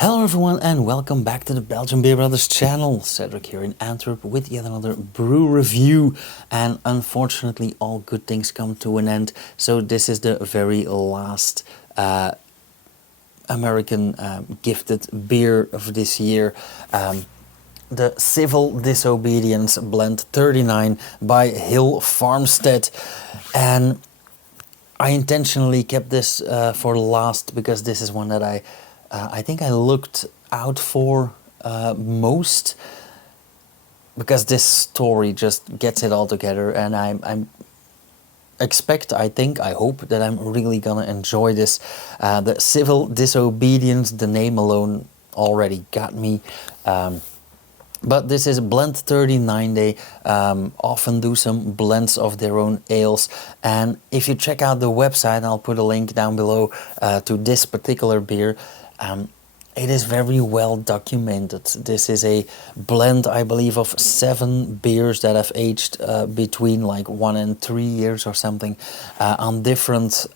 Hello everyone and welcome back to the Belgian Beer Brothers channel. Cedric here in Antwerp with yet another brew review, and unfortunately all good things come to an end, so this is the very last American gifted beer of this year. The Civil Disobedience Blend 39 by Hill Farmstead, and I intentionally kept this for last because this is one that I think I looked out for most, because this story just gets it all together, and I hope that I'm really gonna enjoy this. The Civil Disobedience, the name alone already got me. But this is Blend 39. They often do some blends of their own ales, and if you check out the website, I'll put a link down below to this particular beer. It is very well documented. This is a blend, I believe, of 7 beers that have aged between like 1 and 3 years or something on different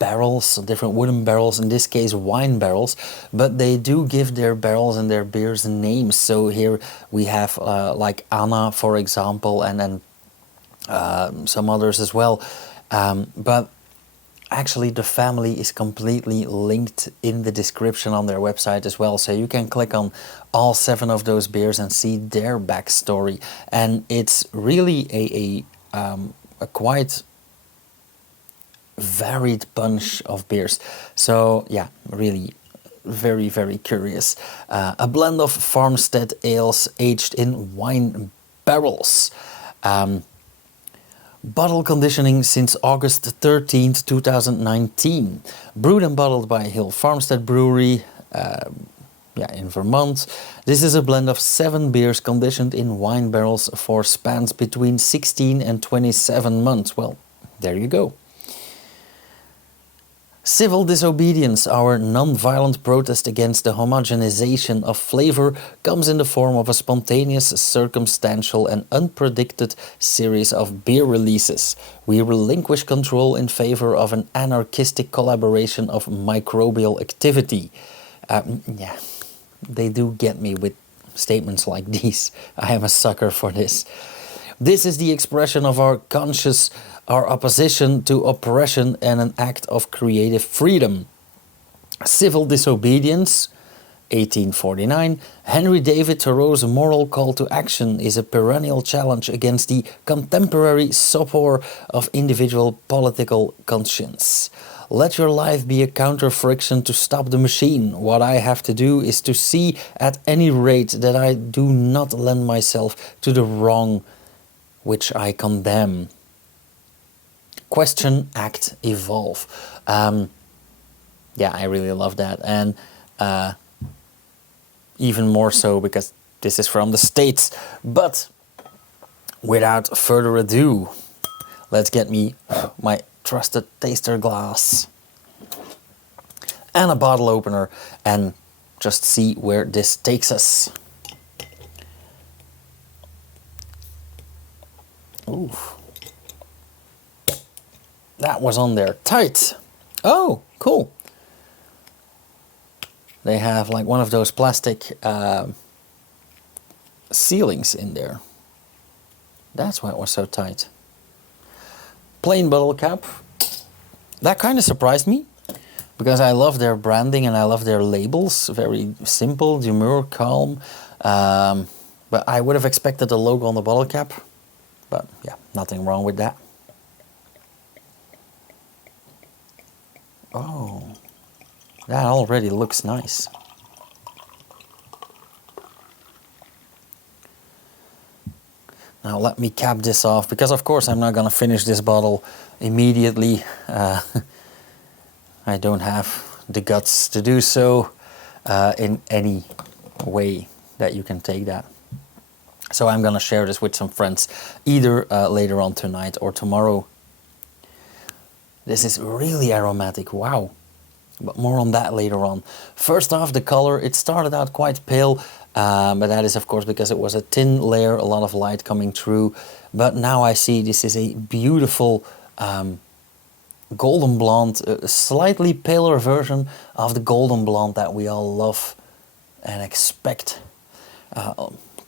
barrels, different wooden barrels, in this case wine barrels, but they do give their barrels and their beers names. So here we have like Anna, for example, and then some others as well, but actually the family is completely linked in the description on their website as well, so you can click on all 7 of those beers and see their backstory, and it's really a quite varied bunch of beers. So yeah, really very curious. A blend of farmstead ales aged in wine barrels. Bottle conditioning since August 13th, 2019. Brewed and bottled by Hill Farmstead Brewery in Vermont. This is a blend of 7 beers conditioned in wine barrels for spans between 16 and 27 months. Well, there you go. Civil Disobedience, our non-violent protest against the homogenization of flavor, comes in the form of a spontaneous, circumstantial and unpredicted series of beer releases. We relinquish control in favor of an anarchistic collaboration of microbial activity. Yeah, they do get me with statements like these. I am a sucker for this. This is the expression of our conscience, our opposition to oppression, and an act of creative freedom. Civil Disobedience, 1849, Henry David Thoreau's moral call to action is a perennial challenge against the contemporary sopor of individual political conscience. Let your life be a counter-friction to stop the machine. What I have to do is to see at any rate that I do not lend myself to the wrong which I condemn. Question, act, evolve. Yeah, I really love that, and even more so because this is from the States. But without further ado, let's get me my trusted taster glass and a bottle opener and just see where this takes us. Ooh. That was on there tight. Oh, cool. They have like one of those plastic sealings in there. That's why it was so tight. Plain bottle cap. That kind of surprised me, because I love their branding and I love their labels. Very simple, demure, calm. But I would have expected a logo on the bottle cap. But yeah, nothing wrong with that. Oh, that already looks nice. Now let me cap this off, because of course I'm not gonna finish this bottle immediately. I don't have the guts to do so in any way that you can take that. So I'm gonna share this with some friends, either later on tonight or tomorrow. This is really aromatic, wow. But more on that later on. First off, the color, it started out quite pale, but that is of course because it was a thin layer, a lot of light coming through. But now I see this is a beautiful golden blonde, a slightly paler version of the golden blonde that we all love and expect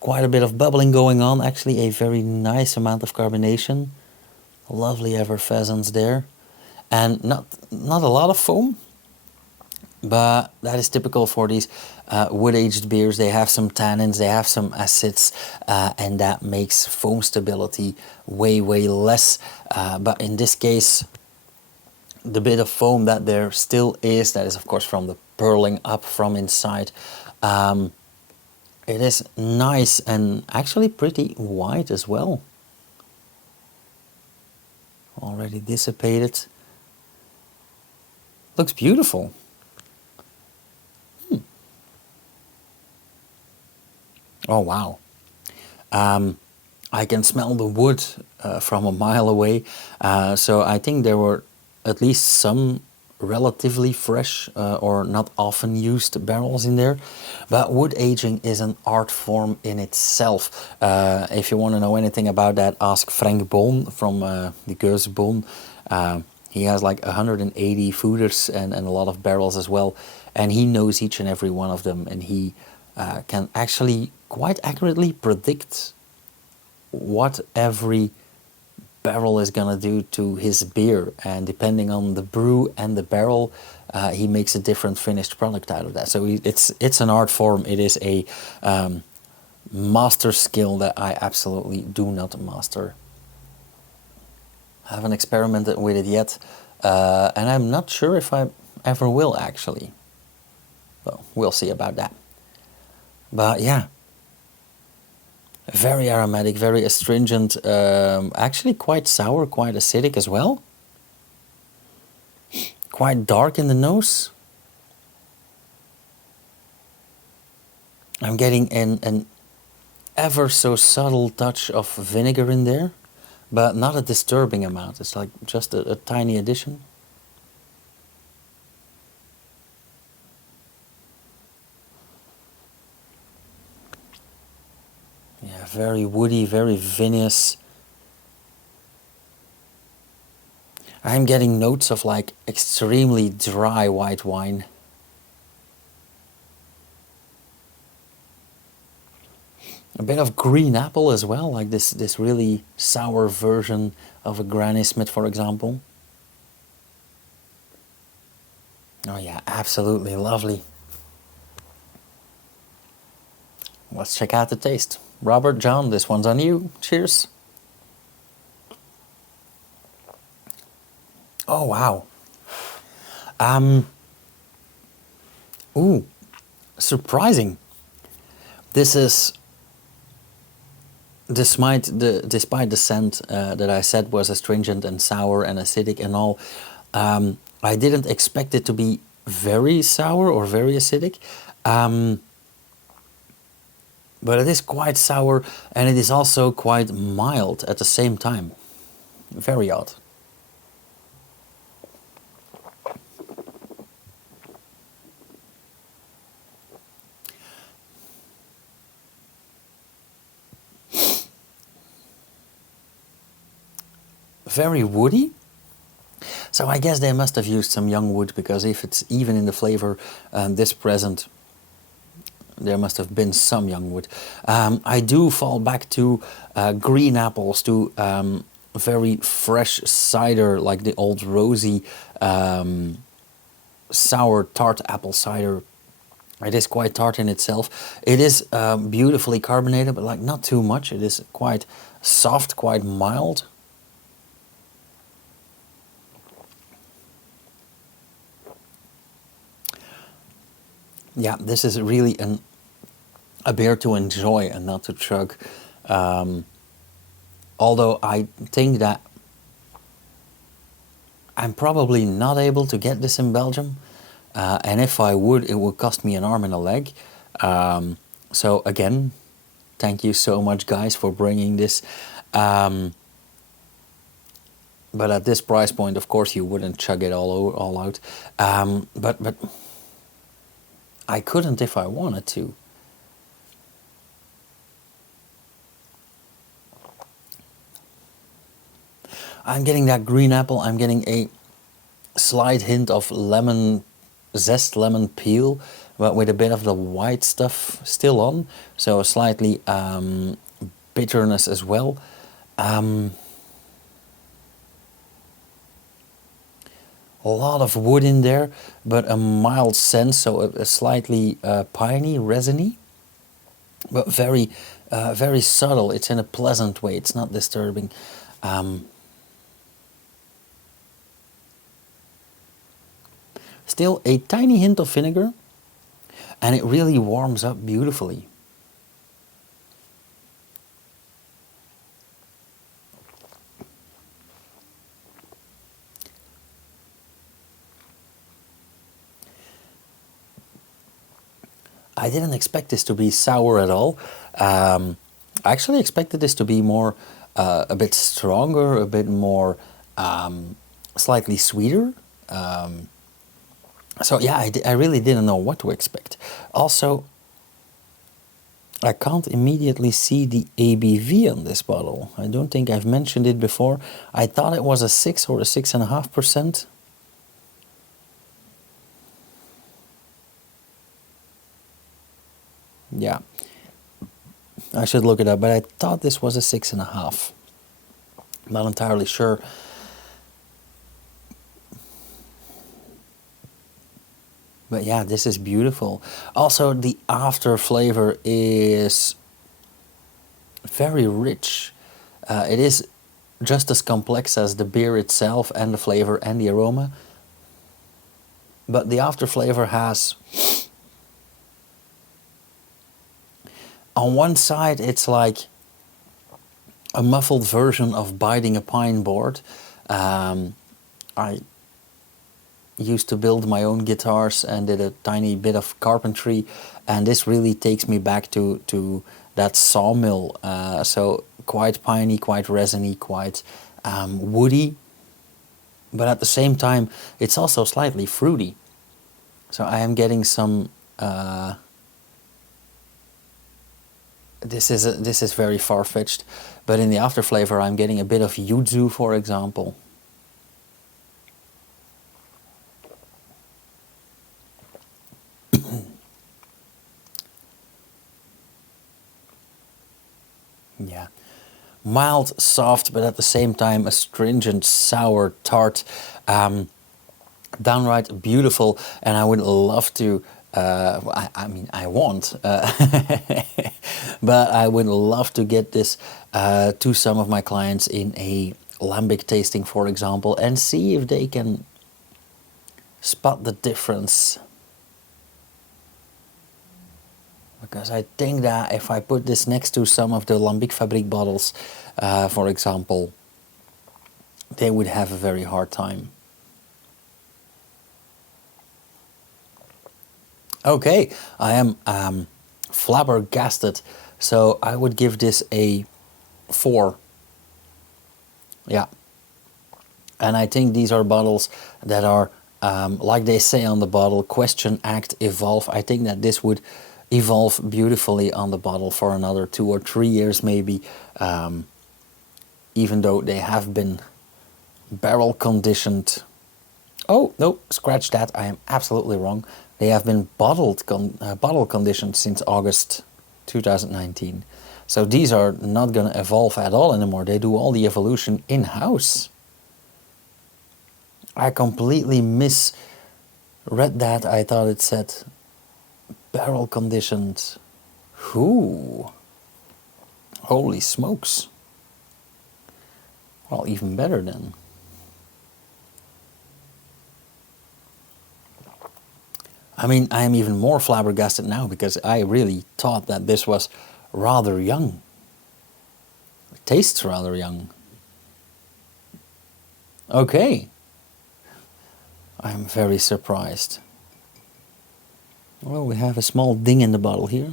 quite a bit of bubbling going on. Actually, a very nice amount of carbonation. Lovely effervescence there, and not a lot of foam, but that is typical for these wood-aged beers. They have some tannins, they have some acids, and that makes foam stability way less. But in this case, the bit of foam that there still is, that is of course from the purling up from inside. It is nice and actually pretty white as well. Already dissipated. Looks beautiful. Oh wow. I can smell the wood from a mile away. So I think there were at least some relatively fresh or not often used barrels in there. But wood aging is an art form in itself. If you want to know anything about that, ask Frank Boon from the Geuse Boon. He has like 180 foeders and a lot of barrels as well. And he knows each and every one of them. And he can actually quite accurately predict what every barrel is gonna do to his beer, and depending on the brew and the barrel, he makes a different finished product out of that. So it's an art form. It is a master skill that I absolutely do not master. I haven't experimented with it yet, and I'm not sure if I ever will actually. Well, we'll see about that. But yeah, very aromatic, very astringent, actually quite sour, quite acidic as well. Quite dark in the nose. I'm getting an ever so subtle touch of vinegar in there, but not a disturbing amount. It's like just a tiny addition. Yeah, very woody, very vinous. I'm getting notes of like extremely dry white wine. A bit of green apple as well, like this really sour version of a Granny Smith, for example. Oh yeah, absolutely lovely. Let's check out the taste. Robert, John, this one's on you. Cheers. Oh wow. Ooh, surprising. This is, despite the scent that I said was astringent and sour and acidic and all, I didn't expect it to be very sour or very acidic. But it is quite sour, and it is also quite mild at the same time. Very odd. Very woody. So I guess they must have used some young wood, because if it's even in the flavor this present, there must have been some young wood. I do fall back to green apples, to very fresh cider, like the old rosy sour tart apple cider. It is quite tart in itself. It is beautifully carbonated, but like not too much. It is quite soft, quite mild. Yeah, this is really a beer to enjoy and not to chug. Although I think that I'm probably not able to get this in Belgium. And if I would, it would cost me an arm and a leg. So again, thank you so much, guys, for bringing this. But at this price point, of course, you wouldn't chug it all out. But I couldn't if I wanted to. I'm getting that green apple. I'm getting a slight hint of lemon zest, lemon peel. but with a bit of the white stuff still on, so slightly bitterness as well. A lot of wood in there, but a mild sense, so a slightly piney, resiny, but very, very subtle. It's in a pleasant way. It's not disturbing. Still a tiny hint of vinegar, and it really warms up beautifully. I didn't expect this to be sour at all. I actually expected this to be more, a bit stronger, a bit more, slightly sweeter. So yeah, I really didn't know what to expect. Also, I can't immediately see the ABV on this bottle. I don't think I've mentioned it before. I thought it was a 6 or a 6.5%. Yeah, I should look it up, but I thought this was a 6.5. Not entirely sure. But yeah, this is beautiful. Also, the after flavor is very rich. It is just as complex as the beer itself and the flavor and the aroma. But the after flavor has, on one side, it's like a muffled version of biting a pine board. I used to build my own guitars and did a tiny bit of carpentry, and this really takes me back to that sawmill. So quite piney, quite resiny, quite woody, but at the same time it's also slightly fruity. So I am getting some. This is very far-fetched, but in the after flavor I'm getting a bit of yuzu, for example. Yeah, mild, soft, but at the same time astringent, sour, tart, downright beautiful. And I would love to. I mean, I won't, but I would love to get this to some of my clients in a lambic tasting, for example, and see if they can spot the difference. Because I think that if I put this next to some of the Lambic Fabrique bottles, for example, they would have a very hard time. Okay, I am flabbergasted, so I would give this a 4. Yeah, and I think these are bottles that are, like they say on the bottle, question, act, evolve. I think that this would evolve beautifully on the bottle for another 2 or 3 years maybe, even though they have been barrel conditioned. Oh no, scratch that, I am absolutely wrong. They have been bottle conditioned since August 2019. So these are not going to evolve at all anymore. They do all the evolution in-house. I completely misread that. I thought it said barrel conditioned. Ooh. Holy smokes. Well, even better then. I mean, I am even more flabbergasted now because I really thought that this was rather young. It tastes rather young. Okay. I'm very surprised. Well, we have a small ding in the bottle here.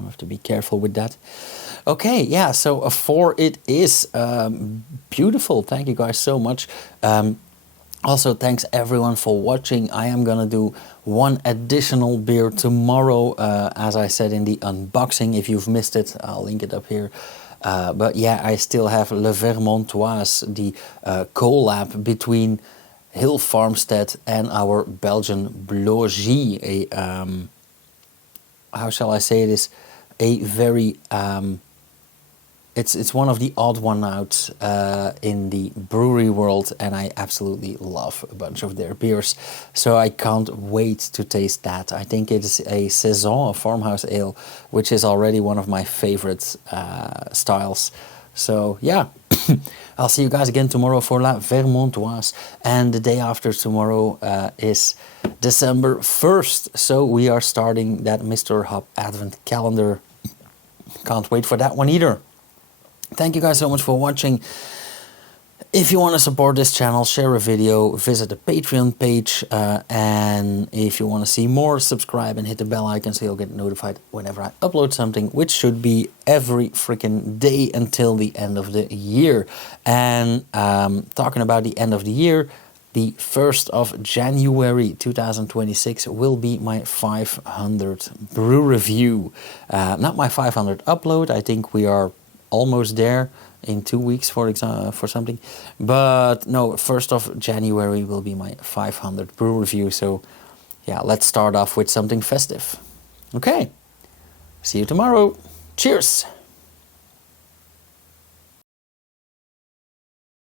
I have to be careful with that. Okay, yeah, so a 4 it is. Beautiful. Thank you guys so much. Also, thanks everyone for watching. I am gonna do one additional beer tomorrow, as I said in the unboxing. If you've missed it, I'll link it up here. But yeah, I still have Le Vermontoise, the collab between Hill Farmstead, and our Belgian Brewery, a how shall I say this, a very it's one of the odd one out in the brewery world, and I absolutely love a bunch of their beers, so I can't wait to taste that. I think it is a saison, a farmhouse ale, which is already one of my favorite styles. So yeah, I'll see you guys again tomorrow for La Vermontoise, and the day after tomorrow is December 1st, so we are starting that Mr. Hop Advent Calendar. Can't wait for that one either. Thank you guys so much for watching. If you want to support this channel, share a video, visit the Patreon page, and if you want to see more, subscribe and hit the bell icon so you'll get notified whenever I upload something, which should be every freaking day until the end of the year. And talking about the end of the year, the 1st of January 2026 will be my 500th brew review. Not my 500th upload, I think we are almost there in 2 weeks for something, but no, 1st of January will be my 500th brew review. So yeah, let's start off with something festive. Okay, see you tomorrow. Cheers.